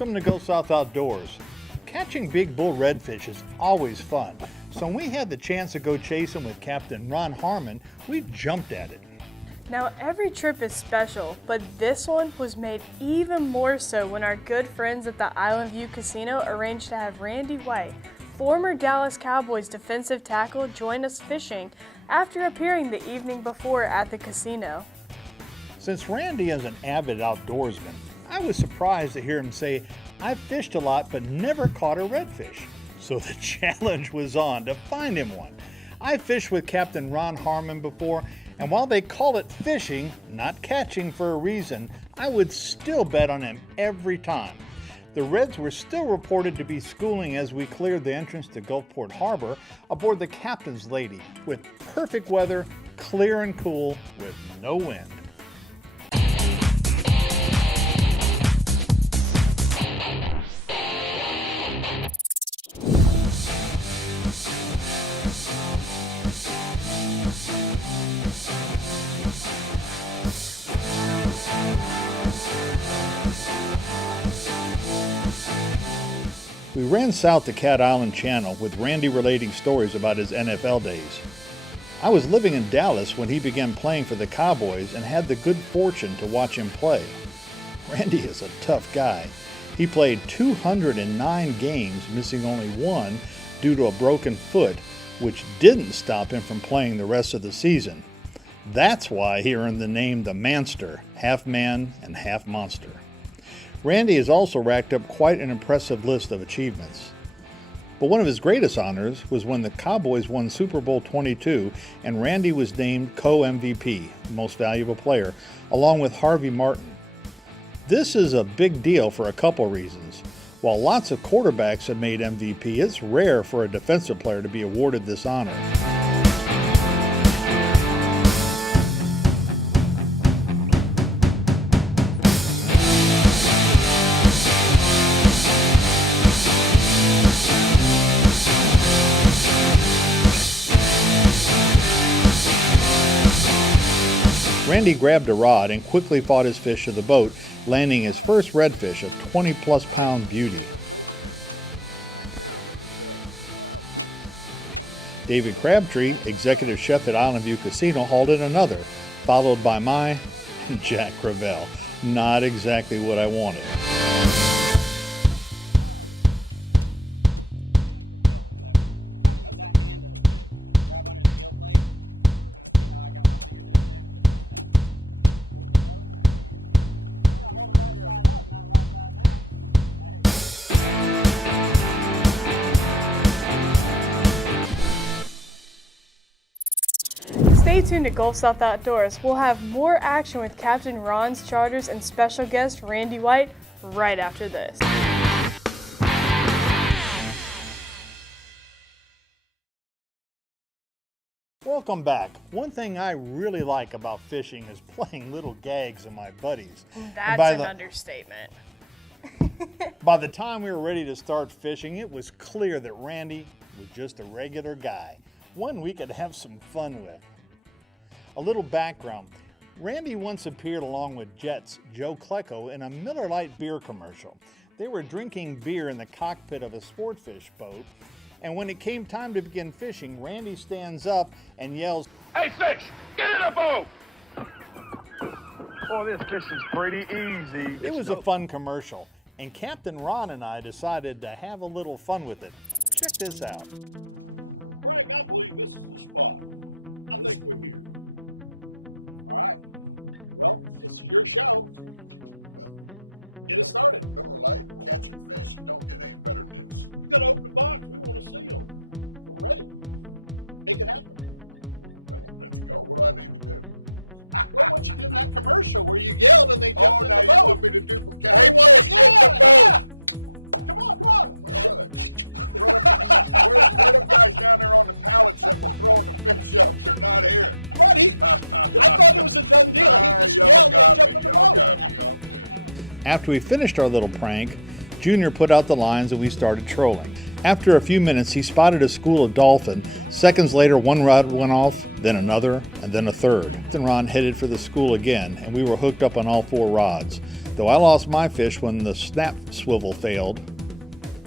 Welcome to Go South Outdoors. Catching big bull redfish is always fun, so when we had the chance to go chasing with Captain Ron Harmon, we jumped at it. Now every trip is special, but this one was made even more so when our good friends at the Island View Casino arranged to have Randy White, former Dallas Cowboys defensive tackle, join us fishing after appearing the evening before at the casino. Since Randy is an avid outdoorsman, I was surprised to hear him say, "I've fished a lot but never caught a redfish." So the challenge was on to find him one. I fished with Captain Ron Harmon before, and while they call it fishing, not catching for a reason, I would still bet on him every time. The Reds were still reported to be schooling as we cleared the entrance to Gulfport Harbor aboard the Captain's Lady, with perfect weather, clear and cool, with no wind. We ran south to Cat Island Channel with Randy relating stories about his NFL days. I was living in Dallas when he began playing for the Cowboys and had the good fortune to watch him play. Randy is a tough guy. He played 209 games, missing only one due to a broken foot, which didn't stop him from playing the rest of the season. That's why he earned the name the Manster, half man and half monster. Randy has also racked up quite an impressive list of achievements. But one of his greatest honors was when the Cowboys won Super Bowl 22 and Randy was named co-MVP, Most Valuable Player, along with Harvey Martin. This is a big deal for a couple reasons. While lots of quarterbacks have made MVP, it's rare for a defensive player to be awarded this honor. Randy grabbed a rod and quickly fought his fish to the boat, landing his first redfish, a 20-plus pound beauty. David Crabtree, executive chef at Island View Casino, hauled in another, followed by my Jack Gravel. Not exactly what I wanted. Use that hand to grab under the gill plate. See how I got my fingers over there? Hold it right side up, not right side down. Stay tuned to Gulf South Outdoors. We'll have more action with Captain Ron's charters and special guest Randy White right after this. Welcome back. One thing I really like about fishing is playing little gags with my buddies. That's an understatement. By the time we were ready to start fishing, it was clear that Randy was just a regular guy, one we could have some fun with. A little background. Randy once appeared along with Jets Joe Klecko in a Miller Lite beer commercial. They were drinking beer in the cockpit of a sportfish boat, and when it came time to begin fishing, Randy stands up and yells, "Hey, fish, get in the boat!" Boy, this fishing's pretty easy. It was a fun commercial, and Captain Ron and I decided to have a little fun with it. Check this out. Frank, I believe this is the spot. I think we're here. All right. Well, this is your show. Get it started. Miller Lite, catching fish, and don't get any better than this. You got to open the box. We want to see them. We're ready. Make it happen. Well, let's go. What do I need to do? Well, what you did in that commercial where you yelled and they jumped in now the you boat. want me to duplicate? Hey, Fish, get the boat! Come on, come on. Where are they? Where them guys down there on the pallets that were throwing the fish up? They're not here. Right, I thought it was a done deal. He just yelled and they jumped in the boat. Got me, okay. After we finished our little prank, Junior put out the lines and we started trolling. After a few minutes, he spotted a school of dolphin. Seconds later, one rod went off, then another, and then a third. Captain Ron headed for the school again, and we were hooked up on all 4 rods. Though I lost my fish when the snap swivel failed,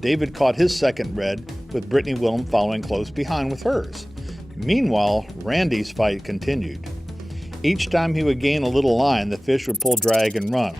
David caught his second red, with Brittany Willem following close behind with hers. Meanwhile, Randy's fight continued. Each time he would gain a little line, the fish would pull drag and run.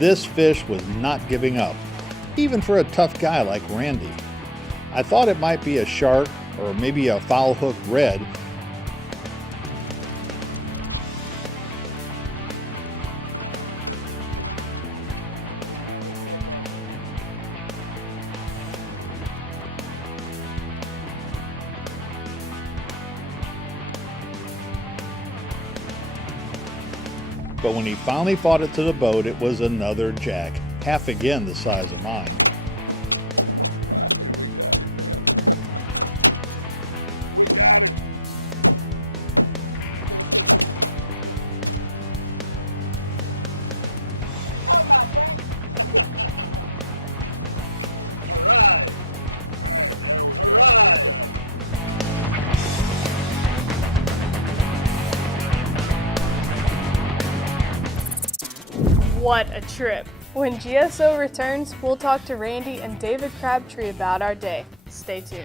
This fish was not giving up, even for a tough guy like Randy. I thought it might be a shark or maybe a foul hook red. But when he finally fought it to the boat, it was another jack, half again the size of mine. Right, we got him, man. We got him. Talking about, Frank. All right. All right, there we go. All right. We got him. What a trip! When GSO returns, we'll talk to Randy and David Crabtree about our day. Stay tuned.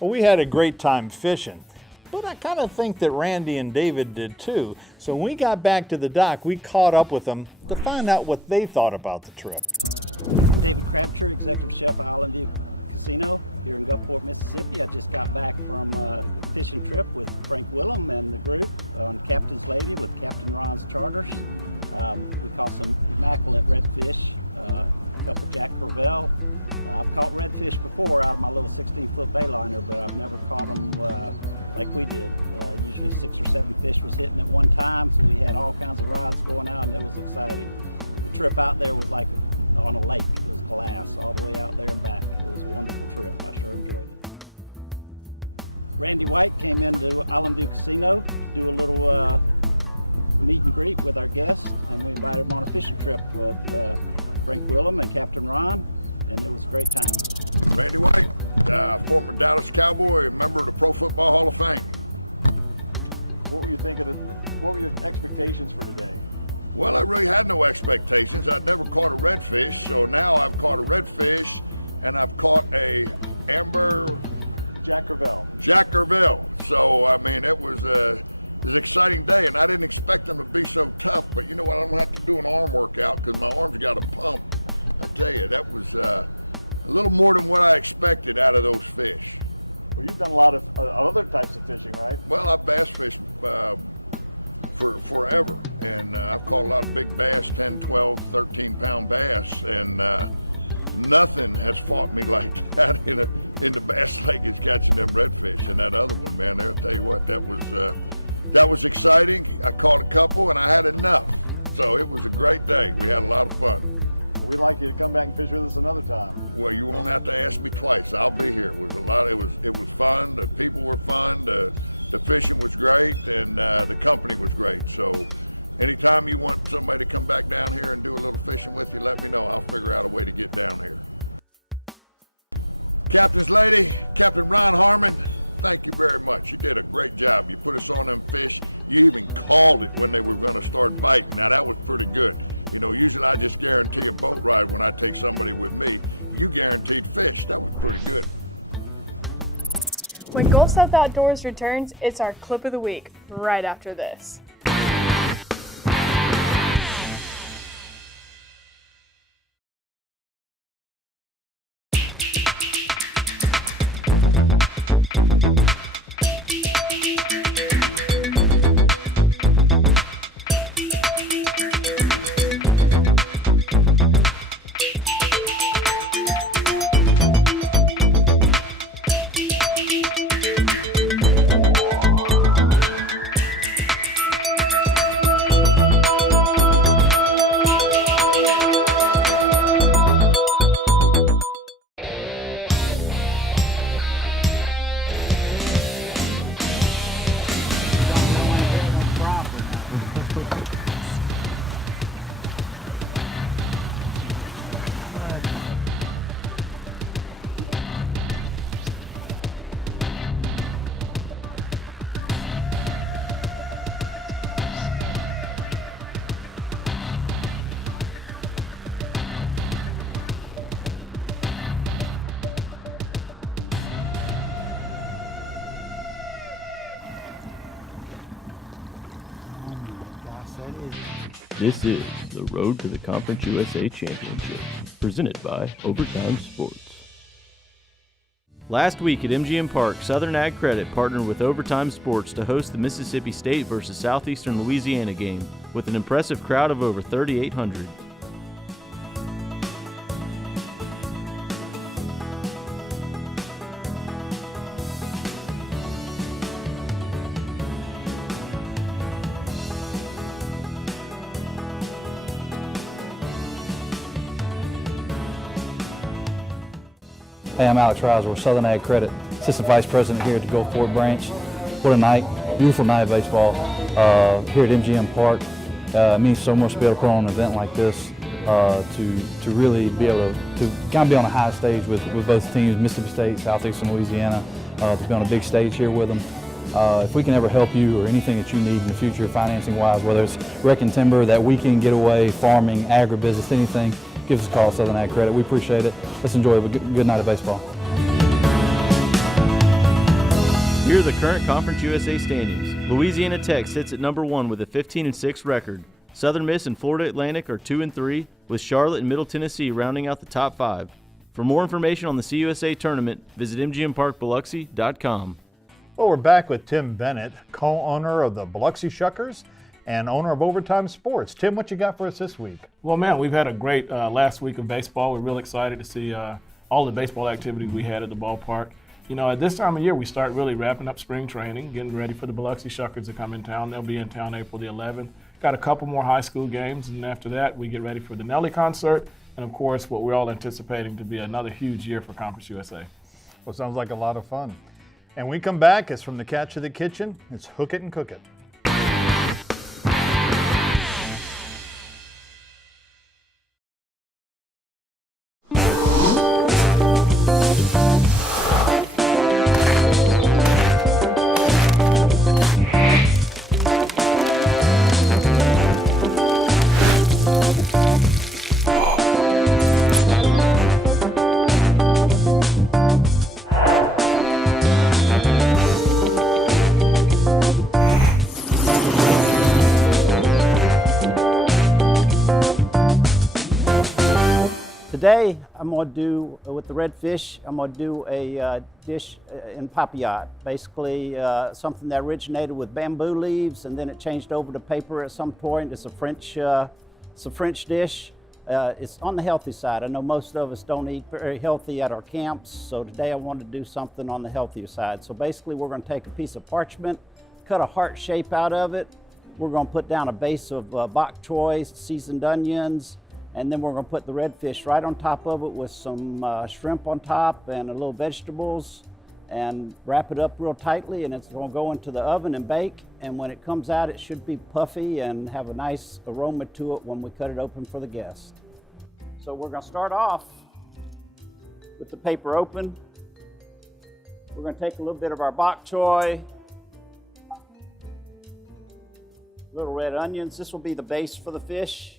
Well, we had a great time fishing, but I kind of think that Randy and David did too. So when we got back to the dock, we caught up with them to find out what they thought about the trip. I'm David Crabtree, Executive Chef at Island View Casino here in Gulfport, Mississippi. I just got back from a fishing trip with Frank Willem and the group on Captain's Lady with Captain Ron's charters. We caught some immaculate redfish, a couple Jack Crevalle. I've caught redfish before out of my little 16-foot bayliner, but I've never caught them like we did. Usually 6 or 7 fish was hitting at one time, so we had all kinds of rods going out, and it was exciting. The trip out there was like on a lake. It was glass all the way out there and back. It was a wonderful trip. I sure enjoyed it. Randy White came into Island View Casino to do a little meet and greet with our guests, and we invited him on a fishing trip with Frank Willem and Captain Ron, and it was a great time. Randy White, former Dallas Cowboy, member of the Pro Football Hall of Fame. What were you thinking what were your expectations for today? Well, I really had no expectations. I'd never caught a redfish, so now I've caught a redfish, and I've caught a amber Jack Crevalle. Jack Crevalle. So I mean, it was an exciting day, and I didn't expect them to be so tough. But you know what? I don't have to do an arm workout because my arms got a pump. I tell you, that was a little more than what I expected out of those fish. Well, you've done a lot of other types of fishing, right? Well, I've bass fished for forever, and I've caught a lot of big bass, 10, 12, 13-pound bass, and nothing has fought me like that in the Bass Lake as catching them redfish. And that other one, man, I'll tell you what, that was exciting. I caught a couple, and I had enough. So it was a great day. We had a lot of fun. We'd like you to come back and fish with us another time. Well, you won't have to ask me twice. I'll be here. It was it was fun. The people were fun. The fishing was great, and the company was great. So anytime you want somebody to come back down here and do a little fishing with you, let me know. I'll figure out a way to get down here. Captain's Lady, Captain Ron Harmon, Thank you very much. You did a great job. You put us on them fish. You even called it when they were going to start biting. Now, that was pretty good. You know, usually I just guarantee a boat ride when I take somebody with me. You guaranteed fish. That was pretty good. When Gulf South Outdoors returns, it's our clip of the week right after this. This is the Road to the Conference USA Championship, presented by Overtime Sports. Last week at MGM Park, Southern Ag Credit partnered with Overtime Sports to host the Mississippi State versus Southeastern Louisiana game with an impressive crowd of over 3,800. Hey, I'm Alex Reiser with Southern Ag Credit, Assistant Vice President here at the Gulfport branch. What a night, beautiful night of baseball here at MGM Park. It means so much to be able to put on an event like this, to really be able to kind of be on a high stage with both teams, Mississippi State, Southeastern Louisiana, to be on a big stage here with them. If we can ever help you or anything that you need in the future financing-wise, whether it's wrecking timber, that weekend getaway, farming, agribusiness, anything, give us a call at Southern Ag Credit. We appreciate it. Let's enjoy a good night of baseball. Here are the current Conference USA standings. Louisiana Tech sits at number 1 with a 15-6 record. Southern Miss and Florida Atlantic are 2-3, with Charlotte and Middle Tennessee rounding out the top 5. For more information on the CUSA tournament, visit mgmparkbiloxi.com. Well, we're back with Tim Bennett, co-owner of the Biloxi Shuckers and owner of Overtime Sports. Tim, what you got for us this week? Well, man, we've had a great last week of baseball. We're really excited to see all the baseball activity we had at the ballpark. You know, at this time of year, we start really wrapping up spring training, getting ready for the Biloxi Shuckers to come in town. They'll be in town April the 11th. Got a couple more high school games, and after that, we get ready for the Nelly concert, and of course, what we're all anticipating to be another huge year for Conference USA. Well, sounds like a lot of fun. And when we come back, it's from the Catch of the Kitchen. It's Hook It and Cook It. Today, I'm going to do, with the redfish, I'm going to do a dish in papillote. Basically, something that originated with bamboo leaves, and then it changed over to paper at some point. It's a French dish. It's on the healthy side. I know most of us don't eat very healthy at our camps, so today I wanted to do something on the healthier side. So basically, we're going to take a piece of parchment, cut a heart shape out of it. We're going to put down a base of bok choy, seasoned onions, and then we're going to put the redfish right on top of it with some shrimp on top and a little vegetables, and wrap it up real tightly, and it's going to go into the oven and bake. And when it comes out, it should be puffy and have a nice aroma to it when we cut it open for the guests. So we're going to start off with the paper open. We're going to take a little bit of our bok choy, little red onions. This will be the base for the fish.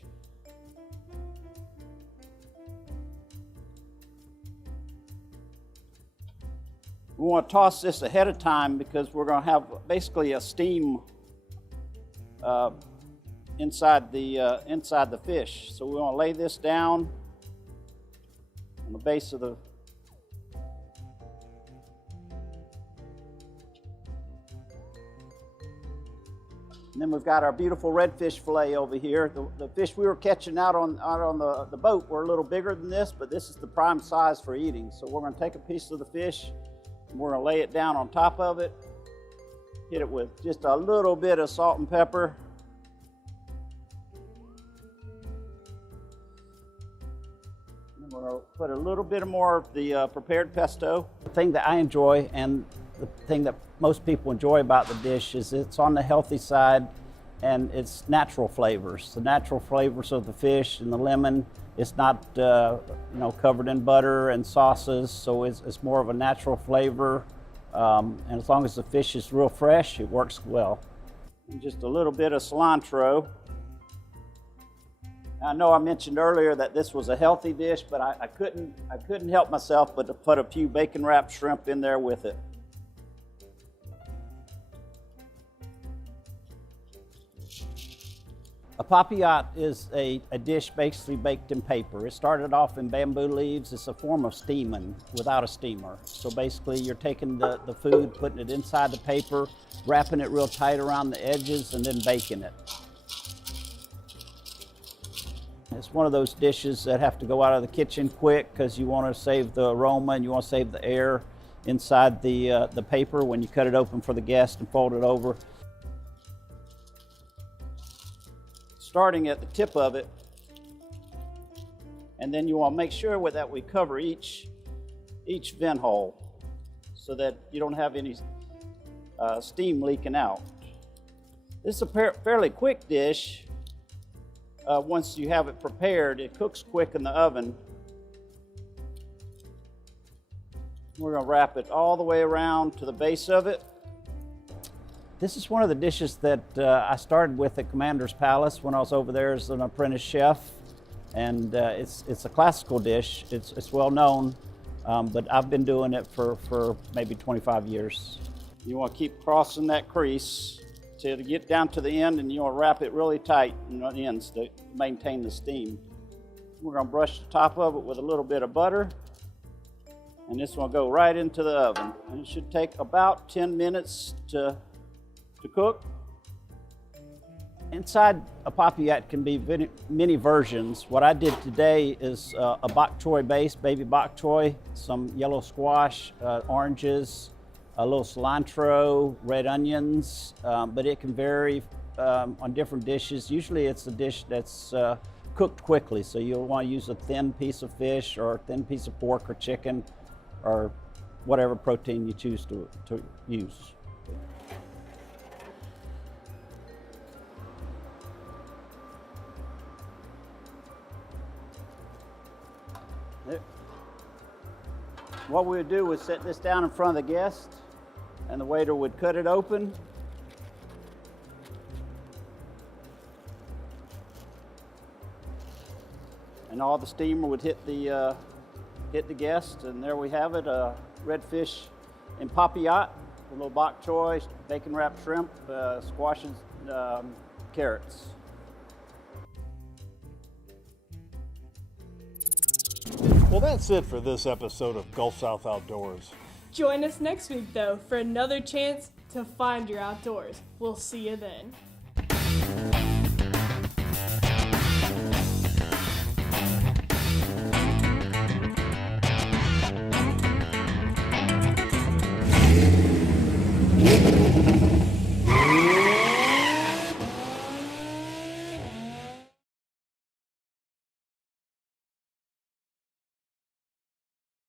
We want to toss this ahead of time because we're going to have basically a steam inside the fish. So we want to lay this down on the base of the And then we've got our beautiful redfish fillet over here. The fish we were catching out on the boat were a little bigger than this, but this is the prime size for eating. So we're going to take a piece of the fish and we're going to lay it down on top of it. Hit it with just a little bit of salt and pepper. And we're going to put a little bit more of the prepared pesto. The thing that I enjoy and the thing that most people enjoy about the dish is it's on the healthy side and it's natural flavors. The natural flavors of the fish and the lemon. It's not covered in butter and sauces, so it's more of a natural flavor. And as long as the fish is real fresh, it works well. And just a little bit of cilantro. I know I mentioned earlier that this was a healthy dish, but I couldn't help myself but to put a few bacon wrapped shrimp in there with it. A papillote is a dish basically baked in paper. It started off in bamboo leaves. It's a form of steaming without a steamer. So basically you're taking the food, putting it inside the paper, wrapping it real tight around the edges, and then baking it. It's one of those dishes that have to go out of the kitchen quick because you want to save the aroma and you want to save the air inside the paper when you cut it open for the guest and fold it over. Starting at the tip of it, and then you want to make sure that we cover each vent hole so that you don't have any steam leaking out. This is a fairly quick dish. Once you have it prepared, it cooks quick in the oven. We're going to wrap it all the way around to the base of it. This is one of the dishes that I started with at Commander's Palace when I was over there as an apprentice chef, and it's a classical dish. It's well known, but I've been doing it for maybe 25 years. You want to keep crossing that crease to get down to the end, and you want to wrap it really tight on the ends to maintain the steam. We're going to brush the top of it with a little bit of butter, and this will go right into the oven. And it should take about 10 minutes to cook. Inside a papillote can be many versions. What I did today is a bok choy base, baby bok choy, some yellow squash, oranges, a little cilantro, red onions, but it can vary on different dishes. Usually it's a dish that's cooked quickly, so you'll want to use a thin piece of fish or a thin piece of pork or chicken or whatever protein you choose to use. What we would do is set this down in front of the guest, and the waiter would cut it open. And all the steamer would hit the guest, and there we have it, a redfish in papillote, a little bok choy, bacon wrapped shrimp, squashes, carrots. Well, that's it for this episode of Gulf South Outdoors. Join us next week, though, for another chance to find your outdoors. We'll see you then.